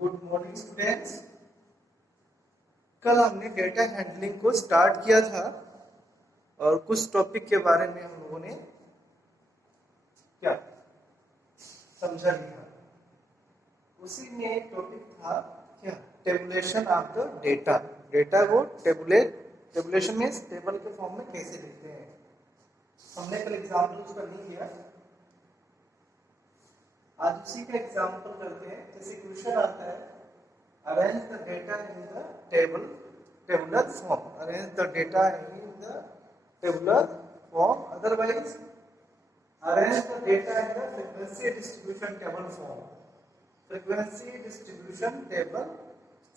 Good morning students. कल हमने data handling को स्टार्ट किया था और कुछ टॉपिक के बारे में हम लोगों ने क्या समझा लिया। उसी में एक टॉपिक था क्या, tabulation of the data. Data को टेबुलेशन में टेबल के फॉर्म में कैसे लिखते हैं। हमने कल एग्जाम्पल उसका नहीं किया, आज उसी का एग्जाम्पल करते हैं। जैसे क्वेश्चन आता है, arrange the data in the tabular form. Arrange the data in the tabular form, otherwise arrange the data in the frequency distribution table form. Frequency distribution table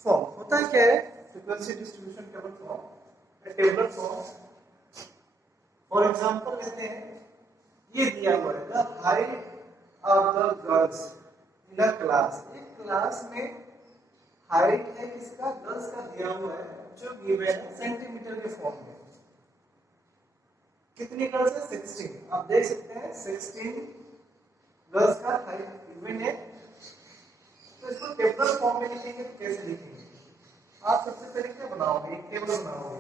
form होता है क्या है? Frequency distribution table form, tabular form. For example लेते हैं, ये दिया हुआ है the height of the girls in a class. एक क्लास में हाइट है किसका, गर्ल्स का दिया हुआ है, जो गिवन है सेंटीमीटर के फॉर्म में। कितनी गर्ल्स है? 16। आप देख सकते हैं 16 गर्ल्स का हाइट गिवन है। तो इसको टेबुलर फॉर्म में लिखेंगे तो कैसे लिखेंगे? आप सबसे पहले क्या बनाओगे? एक टेबल बनाओगे,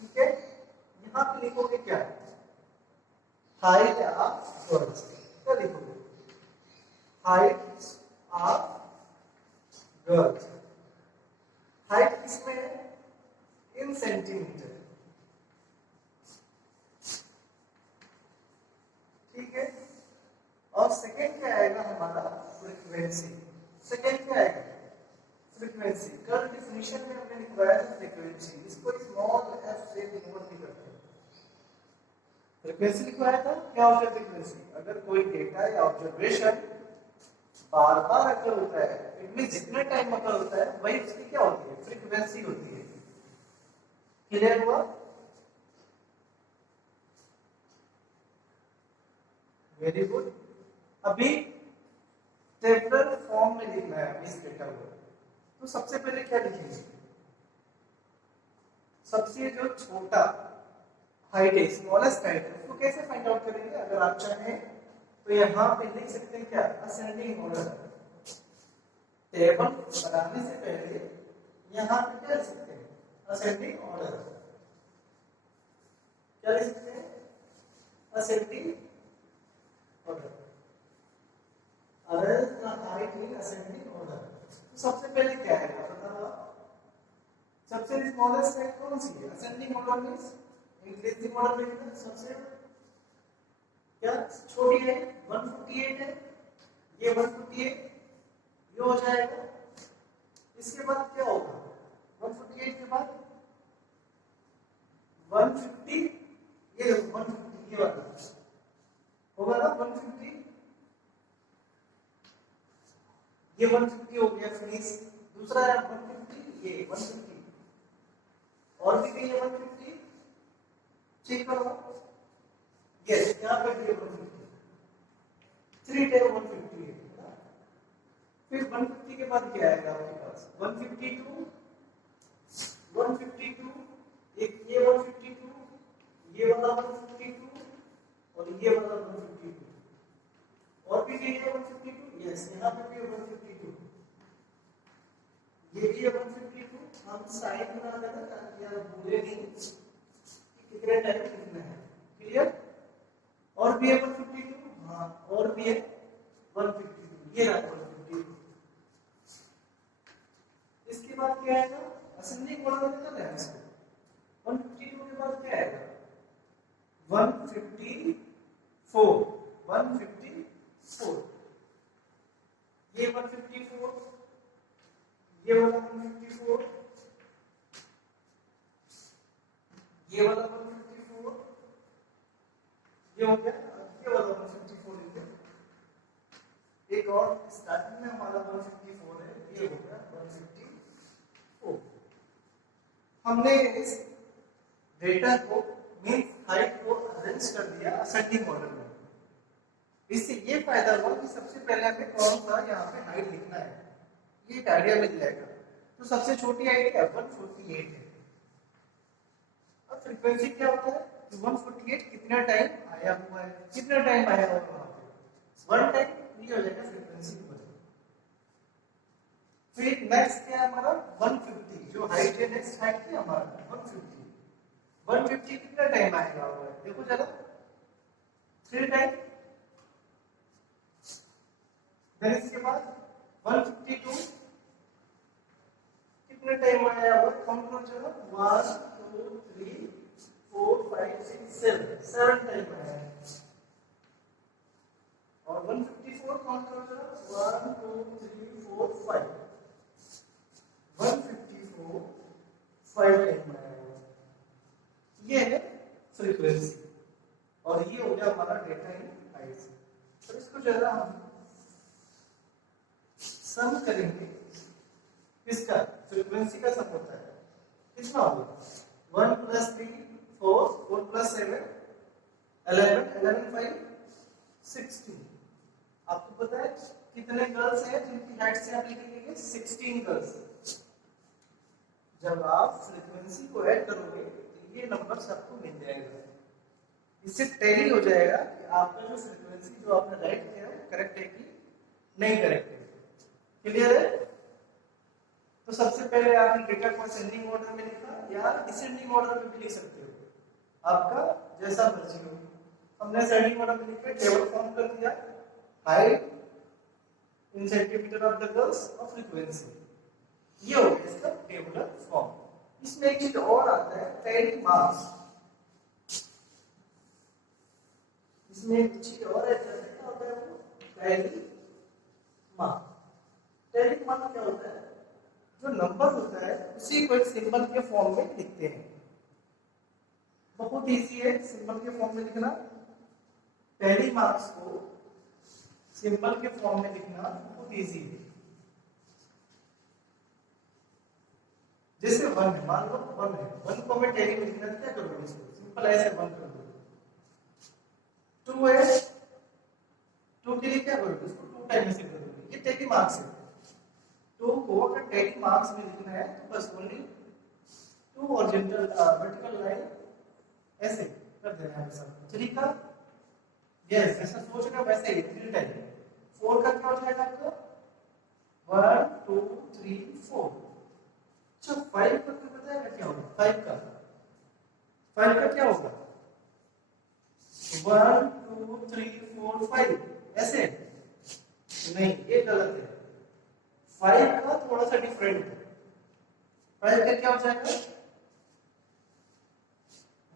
ठीक है। यहाँ पे लिखोगे क्या, हाइट ऑफ गर्ल्स। क्या लिखोगे? Height of girls. हाइट किसमें है? इन सेंटीमीटर, ठीक है। और सेकेंड क्या आएगा हमारा? फ्रीक्वेंसी। सेकेंड क्या आएगा? फ्रीक्वेंसी। कल डिफिनीशन में हमने लिखवाया था फ्रीक्वेंसी, इसको स्मॉल एफ से डिनोट भी करते हैं। फ्रीक्वेंसी लिखवाया था। क्या होता है फ्रीक्वेंसी? अगर कोई डेटा या ऑब्जर्वेशन बार बार अगर होता है, इनमें जितना टाइम अगर होता है वही उसकी क्या होती है? फ्रीक्वेंसी होती है। क्लियर हुआ? Very good. अभी टेबुलर फॉर्म में लिखना है इस डेटा को, तो सबसे पहले क्या लिखेंगे? सबसे जो छोटा हाइट है, स्मॉलेस्ट हाइट है, उसको कैसे फाइंड आउट करेंगे? अगर आप चाहें तो यहाँ पे लिख सकते हैं क्या, असेंडिंग ऑर्डर। टेबल बनाने से पहले यहाँ पे क्या लिख सकते हैं? Ascending order. क्या लिख सकते हैं? Ascending order. Arrange the height in ascending order. तो सबसे पहले क्या है बताओ? सबसे स्मॉलेस्ट हाइट कौन सी है? Ascending order means increasing order में सबसे क्या छोटी है? 158 है, ये 158 ये हो जाएगा। इसके बाद क्या होगा? 158 के बाद 150, ये 150 ये वाला होगा ना, 150 ये 150 हो गया, फिनिश। दूसरा है 150, ये 150 और भी कहीं 150 चेक करो। यस, यहाँ पे भी 150, 3 टेबल 150 है। फिर 150 के बाद क्या आएगा आपके पास? 152, 152, एक ये 152, ये वाला 152 और ये वाला 152 और भी कहीं है 152। यस, यहाँ पे भी 152, ये भी है 152। हम साइड बना देना ताकि आप भूले नहीं कितने टाइम लिखना है। क्लियर? और भी है 152, हाँ और भी है 152, ये रहा 152। इसके बाद क्या आएगा? असेंडिंग ऑर्डर में चल रहा है इसको। 152 के बाद क्या आएगा? 154, 154, ये 154, ये वाला 154, ये वाला 154, ये हो गया। ये वाला 154 लिख दो। एक और स्टार्टिंग में हमारा 154 है, ये हो गया 154। हमने इस डेटा को मीन हाइट को अरेंज कर दिया असेंडिंग ऑर्डर में। इससे ये फायदा हुआ कि सबसे पहले हमें कौन सा यहाँ पे हाइट लिखना है, ये एक आइडिया मिल जाएगा। तो सबसे छोटी हाइट है 148 है। अब फ्रीक्वेंसी क्या होता है? 148 कितना टाइम आया हुआ है, कितना टाइम आया हुआ है वहां पे? 1 टाइम। ये हो जाएगा फ्रीक्वेंसी की वजह। फिर नेक्स्ट क्या है हमारा 150, जो हाइट है नेक्स्ट हाइट क्या हमारा 150। 150 कितना टाइम आएगा, देखो जरा 3 टाइम। देन इसके बाद 152 कितने टाइम आया होगा, काउंट करो जरा 1 2 3 4 5 6 7 टाइम आया है। और 154 काउंट करो जरा 1 2 3 4 5 154 5 टाइम आया है। ये है फ्रीक्वेंसी और ये हो गया हमारा डेटा इन हाइट्स। तो इसको जरा हम सम करेंगे, इसका फ्रीक्वेंसी का सम होता है कितना होगा 1 + 3 4 4 + 7 11 11 5 16। आपको पता है कितने गर्ल्स हैं जिनकी हाइट से आप लिखेंगे 16 गर्ल्स। जब आप फ्रीक्वेंसी को ऐड करोगे तो ये नंबर आपको मिल जाएगा। इससे टैली हो जाएगा कि आपका जो फ्रीक्वेंसी जो आपने राइट किया है करेक्ट है कि नहीं करेक्ट है। क्लियर है? तो सबसे पहले आपने डेटा को असेंडिंग ऑर्डर में लिखा या डिसेंडिंग ऑर्डर में भी लिख सकते हो, आपका जैसा मर्जी हो। हमने असेंडिंग ऑर्डर में लिखा, टेबल फॉर्म कर दिया, height in centimetre of the girls और फ्रीक्वेंसी, ये हो गया इसका टेबुलर फॉर्म। इसमें एक चीज और आता है टैली मार्क्स। इसमें एक चीज और है, क्या होता है वो टैली मार्क। टैली मार्क क्या होता है, जो नंबर होता है उसी को एक सिंबल के फॉर्म में लिखते हैं। बहुत इजी है सिंबल के फॉर्म में लिखना। टैली मार्क्स को सिंबल के फॉर्म में लिखना बहुत इजी है। जैसे 1 है, मान लो 1 है, 1 को मैं टैली में लिखना क्या करोगे, इसको सिंपल ऐसे 1 कर दो। 2 है, 2 के लिए क्या करोगे, इसको 2 टाइम से करोगे, ये टैली मार्क्स है। 2 को अगर टैली मार्क्स में लिखना है तो बस ओनली 2 हॉरिजॉन्टल वर्टिकल लाइन ऐसे कर देना है सब। 3 का यस जैसा सोच रहे हो वैसे ही 3 टाइम। 4 का क्या हो जाएगा आपका 1 2 3 4। अच्छा 5 का तो बताएगा क्या होगा, 5 का क्या होगा 1 2 3 4 5 ऐसे नहीं, ये गलत है। 5 का थोड़ा सा डिफरेंट है। 5 का क्या हो जाएगा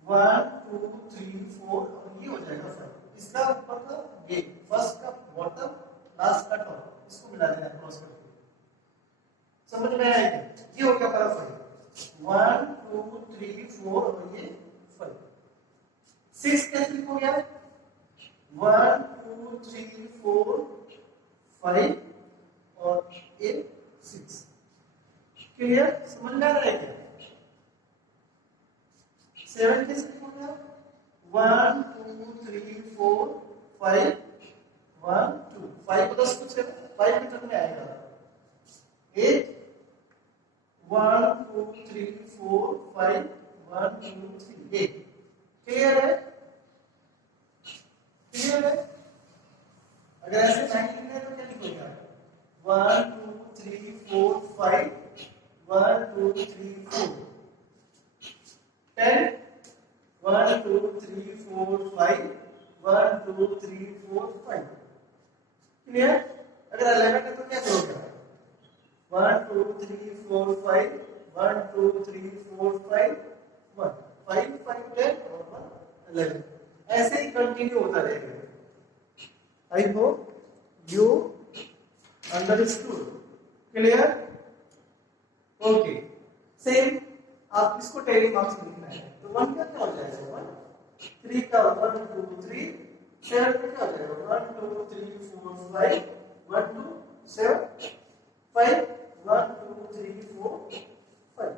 1 2 3 4 और ये हो जाएगा 5। इसका ऊपर का ये फर्स्ट का बॉटम लास्ट का टॉप इसको मिला देना क्रॉस करके, समझ में आएगा। ये हो गया हमारा 5 1 2 3 4 और ये 5। 6 कैसे हो गया 1 2 3 4 5 और ये 6। क्लियर, समझ में आ रहा है क्या। 7 कैसे हो गया 1 2 3 4 5 1 2 5 प्लस कुछ 5 के टर्म में आएगा 8 1 2 3 4 5 1 2 3 8। क्लियर है, क्लियर है। अगर ऐसे 9 लिखना है तो क्या लिखोगे 1 2 3 4 5 1 2 3 4 10 1 2 3 4 5 1 2 3 4 5। क्लियर। अगर 11 है तो क्या करोगे 1 2 3 4 5 1 2 3 4 5 1 5 5 10 और 1 11 ऐसे ही कंटिन्यू होता रहेगा। I hope you understood. Clear, okay. Same आप इसको टैली मार्क्स में लिखना है तो 1 का क्या हो जाएगा 1 3 का 1 2 3 7 का क्या हो जाएगा 1 2 3 4 5 1 2 7 5 1 2 3 4 5।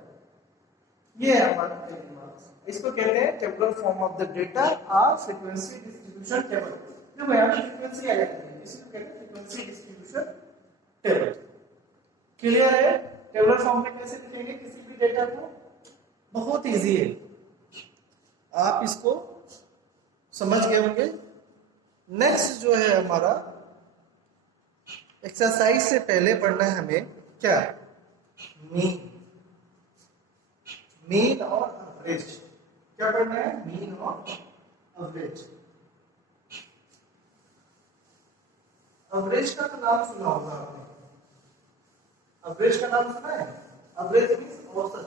ये है हमारा टैली मार्क्स। इसको कहते हैं tabular form of the data और फ्रीक्वेंसी डिस्ट्रीब्यूशन टेबल। जो यहाँ पे फ्रीक्वेंसी आ जाती है इसको कहते हैं फ्रीक्वेंसी डिस्ट्रीब्यूशन टेबल। क्लियर है। टेबुलर फॉर्म में कैसे लिखेंगे किसी भी डेटा को, बहुत इजी है, आप इसको समझ गए होंगे। नेक्स्ट जो है हमारा एक्सरसाइज से पहले पढ़ना है हमें क्या, मीन, मीन और एवरेज। क्या पढ़ना है, मीन और एवरेज। एवरेज का तो नाम सुना होगा आपने, एवरेज का नाम सुना है, एवरेज मींस औसत।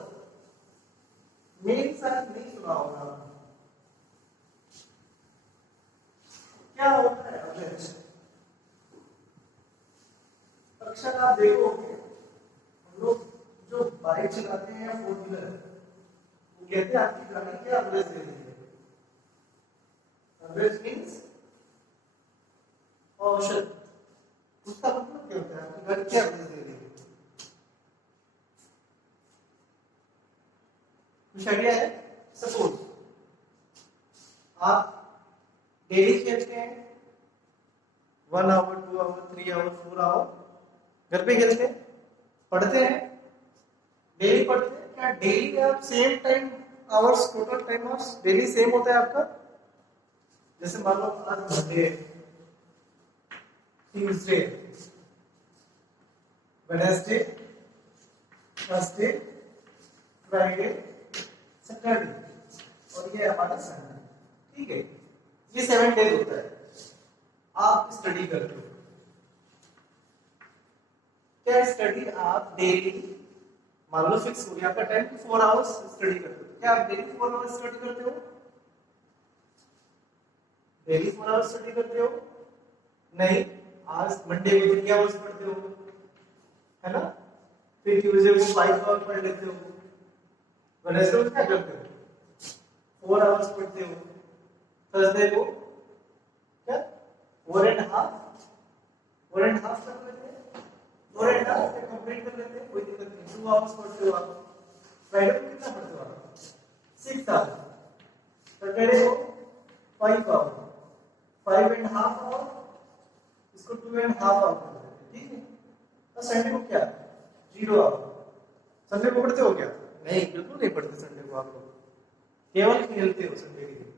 मीन शायद नहीं सुना होगा आपने। क्या होता है एवरेज? अक्सर आप देखोगे हम लोग जो बाइक चलाते हैं या फोर व्हीलर, वो कहते हैं आपकी गाड़ी क्या एवरेज दे रही है। एवरेज मींस औसत। उसका मतलब क्या होता है, आपकी गाड़ी क्या एवरेज दे रही है? कुछ आइडिया है? सपोज आप डेली खेलते हैं 1 आवर 2 आवर 3 आवर 4 आवर घर पे खेलते हैं, पढ़ते हैं, डेली पढ़ते हैं। क्या डेली आप same time hours, total time hours daily same होता है आपका? जैसे मान लो आज Monday, Tuesday, Wednesday, Thursday, Friday, Saturday और ये हमारा संडे, ठीक है। ये 7 डेज होता है। आप स्टडी करते हो, क्या स्टडी आप डेली, मान लो फिक्स हो गया आपका टाइम 4 आवर्स स्टडी करते हो, क्या आप डेली 4 आवर्स स्टडी करते हो? डेली 4 आवर्स स्टडी करते हो? नहीं। आज मंडे को 3 आवर्स पढ़ते हो, है ना, फिर ट्यूसडे को 5 आवर्स पढ़ लेते हो, वेडनेसडे को क्या करते हो, 4 आवर्स पढ़ते हो, थर्सडे को क्या 1.5 कर लेते हैं, 1.5 से कंप्लीट कर लेते हैं, कोई दिक्कत नहीं। 2 आवर्स पढ़ते हो आप। फ्राइडे को कितना पढ़ते हो आप? 6 आवर्स। सैटरडे को 5 आवर्स, 5.5 आवर्स, इसको 2.5 आवर्स कर देते हैं, ठीक है। और संडे को क्या 0 आवर्स। संडे को पढ़ते हो क्या? नहीं, बिल्कुल नहीं पढ़ते संडे को आप लोग, केवल खेलते हो संडे के दिन,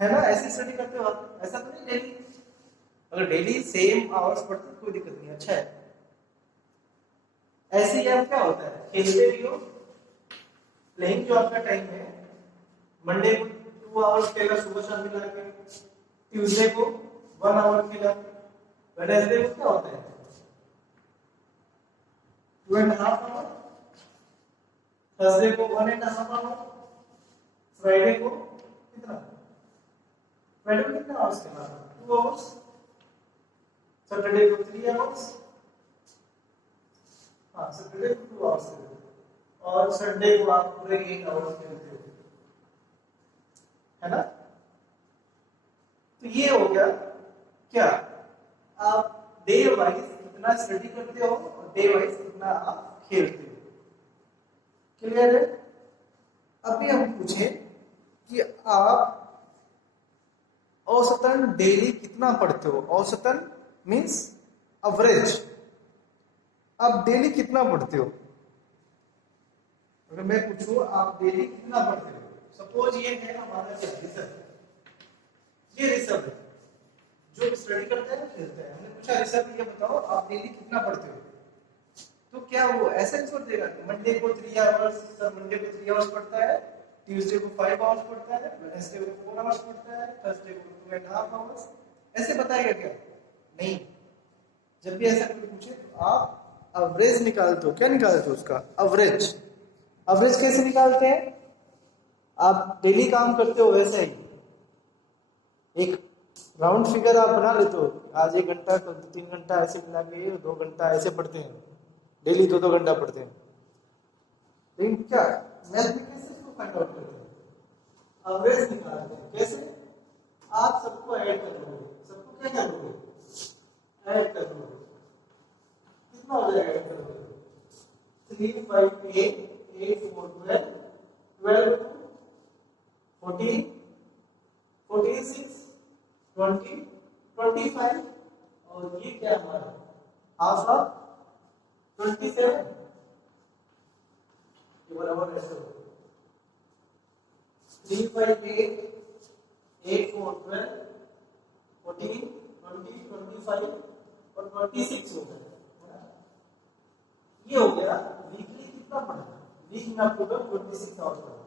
है ना। ऐसी स्टडी करते हो आप, ऐसा तो नहीं डेली। अगर डेली सेम आवर्स पढ़ते हो कोई दिक्कत नहीं, अच्छा है। ऐसे ही आप क्या होता है, खेलते भी हो, प्लेइंग जो आपका टाइम है, मंडे को 2 आवर्स खेला सुबह शाम मिला के, ट्यूसडे को 1 आवर खेला, वेडनेसडे को क्या होता है 2.5 आवर, थर्सडे को 1.5 आवर, फ्राइडे को कितना, फ्राइडे को कितना आवर्स खेला, 2 आवर्स, सैटरडे को 3 आवर्स, हाँ सैटरडे को 2 आवर्स खेलते हो, और संडे को आप पूरे 8 आवर्स खेलते हो, है ना। तो ये हो गया क्या, आप डे वाइज कितना स्टडी करते हो और डे वाइज कितना आप खेलते हो। क्लियर है? अभी हम पूछें कि आप औसतन डेली कितना पढ़ते हो। औसतन मींस एवरेज। आप डेली कितना पढ़ते हो? अगर मैं पूछूं आप डेली कितना पढ़ते हो, सपोज ये है हमारा रिसर्च, ये रिसर्च है जो स्टडी करता है खेलता है। हमने पूछा रिसर्च ये बताओ आप डेली कितना पढ़ते हो, तो क्या वो ऐसा आंसर देगा कि मंडे को 3 आवर्स, सर मंडे को 3 आवर्स पढ़ता है, ट्यूसडे को 5 आवर्स पढ़ता है, वेडनेसडे को 4 आवर्स पढ़ता है, थर्सडे को 2.5 आवर्स, ऐसे बताएगा क्या? नहीं। जब भी ऐसा कोई पूछे तो आप एवरेज निकालते हो। क्या निकालते हो उसका? एवरेज। एवरेज कैसे निकालते हैं? आप डेली काम करते हो वैसे ही एक राउंड फिगर आप बना लेते हो, आज 1 घंटा, कल 3 घंटा, ऐसे मिला के 2 घंटा ऐसे पढ़ते हैं, डेली 2-2 घंटा पढ़ते हैं। लेकिन क्या मैथ में कैसे इसको फाइंड आउट करते हैं? एवरेज निकालते हैं। कैसे? आप सबको ऐड कर लोगे, सबको क्या कर लोगे? ऐड कर लोगे। कितना हो जाएगा ऐड करोगे? 3 5 8 8 4 12 12 14 46 20 25 और ये क्या हमारा हाफ ऑफ 27, ये बराबर ऐसे हो 3 5 8 8 4 12 14 20 25 और 26 हो गया। ये हो गया वीकली कितना पढ़ना, वीक में आपको 26 आवर्स पढ़ना,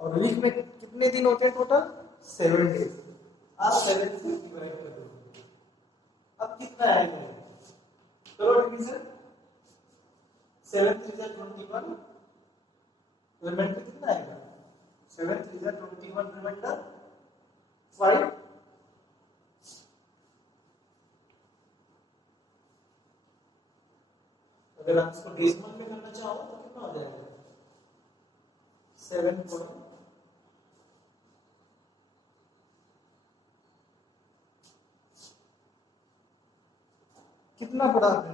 और वीक में कितने दिन होते हैं टोटल, 7 डेज। आप 7 से डिवाइड कर दो, अब कितना आएगा, करो डिवीजन, 7 3 जा 21, रिमाइंडर कितना आएगा, 7 3 जा 21, रिमाइंडर 5। अगर आप इसको डेसिमल में करना चाहो तो कितना हो जाएगा, 7 कितना पढ़ा आपने,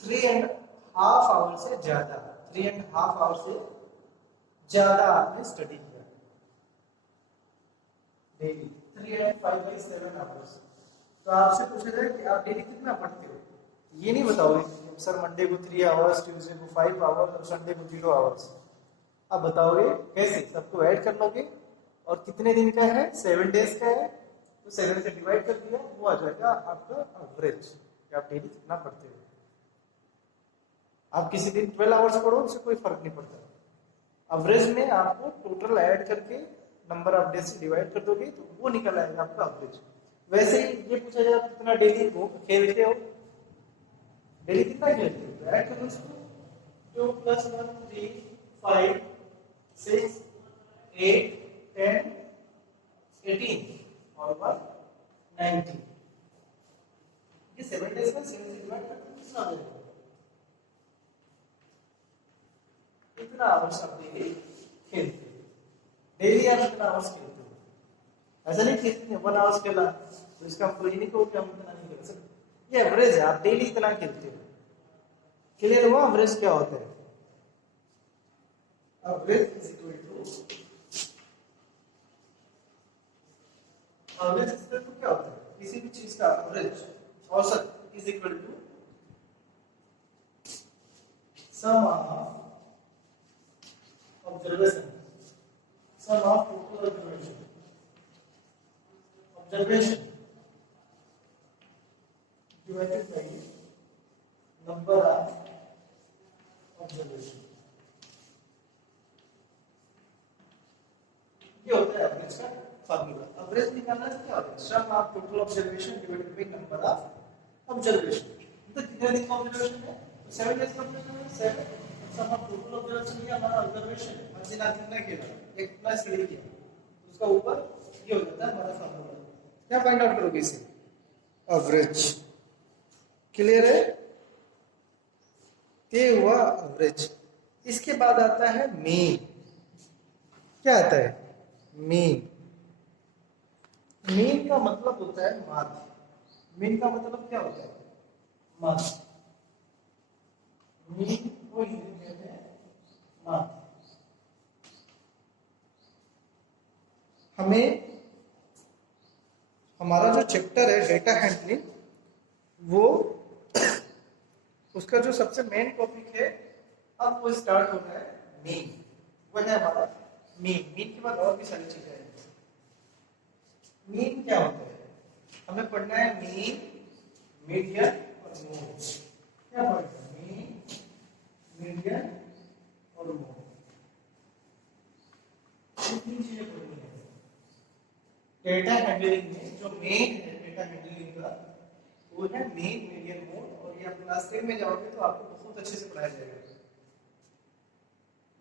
3.5 आवर से ज्यादा, 3.5 आवर से ज्यादा आपने स्टडी किया डेली, 3 and 5 by 7 आवर्स। तो आपसे पूछा जाए कि आप डेली कितना पढ़ते हो, ये नहीं बताओगे सर मंडे को 3 आवर्स, ट्यूसडे को 5 आवर्स और संडे को 0 आवर्स। आप बताओगे कैसे, सबको ऐड कर लोगे, और कितने दिन का है, 7 डेज का है, तो 7 से डिवाइड कर दिया, वो आ जाएगा आपका एवरेज कि आप डेली कितना पढ़ते हो। आप किसी दिन 12 आवर्स पढ़ो, उससे कोई फर्क नहीं पड़ता, एवरेज में आपको टोटल ऐड करके नंबर ऑफ डेज से डिवाइड कर दोगे तो वो निकल आएगा आपका एवरेज। वैसे ही ये पूछा जाए आप कितना डेली वो खेलते हो, डेली कितना खेलते हो, ऐड करो इसको, 2 + 1 3 5 6 8 10 18 और 1 19, ये 7 डेज का 7 से डिवाइड करके कितना आ जाएगा, कितना आवर्स आप डेली खेलते हो, डेली आप कितना आवर्स खेलते हो, ऐसा नहीं खेलते 1 आवर्स खेला तो इसका मतलब ये नहीं कहो कि हम इतना नहीं खेल सकते, ये एवरेज है, आप डेली इतना खेलते हो। क्लियर हुआ एवरेज क्या होता है, average is equal to, average is equal to क्या होता है, किसी भी चीज का एवरेज, औसत is equal to sum of observation, sum of total observation divided by number of observation, ये होता है एवरेज का फार्मूला। एवरेज निकालना क्या होता है, sum of total observation divided by number of observation. तो कितने दिन का ऑब्जर्वेशन है, तो 7 डेज का ऑब्जर्वेशन है, 7 सम ऑफ टोटल ऑब्जर्वेशन ये हमारा ऑब्जर्वेशन है, हर दिन आपने कितना खेला, एक प्लस के लिए किया, तो उसका ऊपर ये हो जाता है हमारा फार्मूला। क्या फाइंड आउट करोगे इसे, एवरेज। क्लियर है, ये हुआ एवरेज। इसके बाद आता है मीन। क्या आता है, मीन। मीन का मतलब होता है माध्य, मीन का मतलब क्या होता है, माध्य, मीन को हिंदी कहते हैं माध्य। हमें हमारा जो चैप्टर है डेटा हैंडलिंग, वो उसका जो सबसे मेन टॉपिक है अब वो स्टार्ट हो रहा है मीन, वो है हमारा मीन। मीन के बाद और भी सारी चीजें हैं। मीन क्या होता है, हमें पढ़ना है मीन, मीडियन और मोड। क्या पढ़ना है, मीन, मीडियन और मोड, ये तीन चीजें पढ़नी है। डेटा हैंडलिंग में जो मेन है डेटा हैंडलिंग का, वो है मीन, मीडियन, मोड। और ये आप क्लास 10 में जाओगे तो आपको बहुत अच्छे से पढ़ाया जाएगा।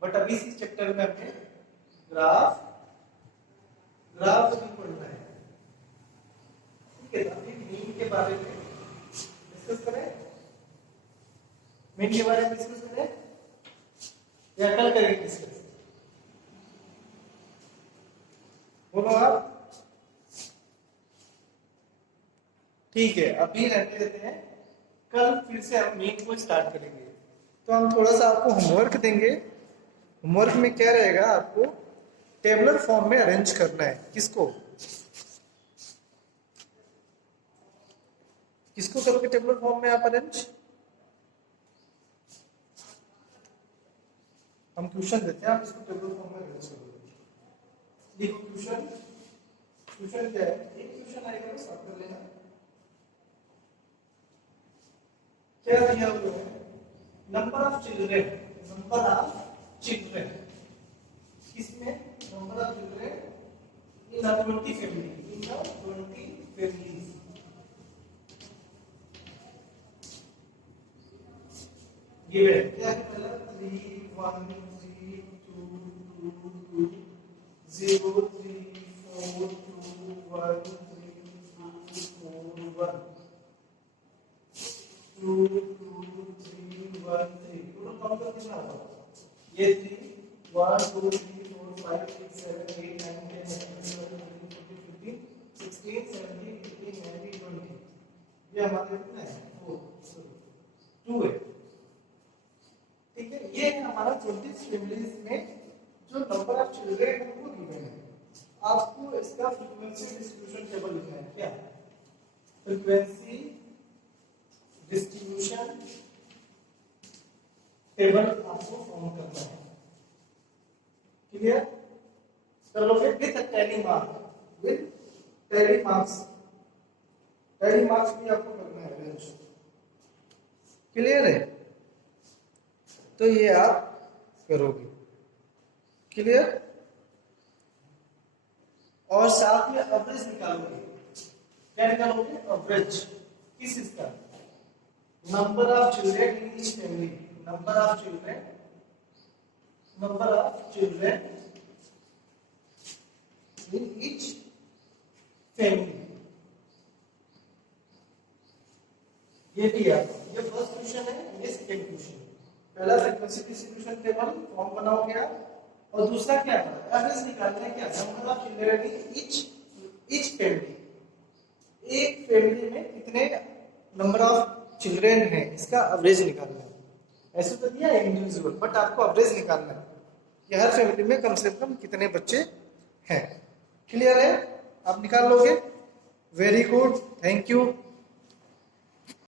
बट अभी इस चैप्टर में हमने ग्राफ भी पढ़ना है, ठीक है। अभी मीन के बारे में डिस्कस करें, मीन के बारे में डिस्कस करें या कल करेंगे डिस्कस, बोलो आप। ठीक है, अभी रहने देते हैं, कल फिर से हम मीन को स्टार्ट करेंगे। तो हम थोड़ा सा आपको होमवर्क देंगे। होमवर्क में क्या रहेगा, आपको टेबलर फॉर्म में अरेंज करना है। किसको करोगे टेबलर फॉर्म में आप अरेंज, हम ट्यूशन देते हैं, आप इसको टेबलर फॉर्म में अरेंज करोगे। लिखो ट्यूशन क्वेश्चन क्या है, एक क्वेश्चन आएगा बस आप कर लेना। क्या दिया हुआ है, number of children, number of children किसमें, number of children in the 20 family, in the 20 families. Given क्या है, पहला 3 1 3 2 2 2 0 3 4 2 1 3 2 4 1 2 2 3 1 3, टोटल काउंट कर कितना होगा, ये 3 1 2 3 4 5 6 7 8 9 10 11 12 13 14 15 16 17 18 19 20, ये हमारे कितना है 4 2 है, ठीक है। ये है हमारा 20 फैमिलीज में जो नंबर ऑफ चिल्ड्रेन है वो गिवन है। आपको इसका फ्रीक्वेंसी डिस्ट्रीब्यूशन टेबल लिखना है, क्या फ्रीक्वेंसी डिस्ट्रीब्यूशन टेबल आपको फॉर्म करना है, क्लियर कर लोगे with tally mark, with tally marks, tally marks भी आपको करना है अरेंज, क्लियर है, तो ये आप करोगे, क्लियर। और साथ में एवरेज निकालोगे, क्या निकालोगे, एवरेज किस इसका, number of children in each family, number of children, number of children in each family, ये भी है, ये फर्स्ट क्वेश्चन है, ये सेकंड क्वेश्चन। पहला फ्रीक्वेंसी डिस्ट्रीब्यूशन टेबल फॉर्म बनाओगे आप, और दूसरा क्या है, एवरेज निकालना है, क्या number of children in each family, एक फैमिली में कितने नंबर ऑफ चिल्ड्रेन है इसका एवरेज निकालना है। ऐसे तो दिया है इंडिविजुअल, बट आपको एवरेज निकालना है कि हर फैमिली में कम से कम कितने बच्चे हैं, क्लियर है, आप निकाल लोगे, वेरी गुड, थैंक यू।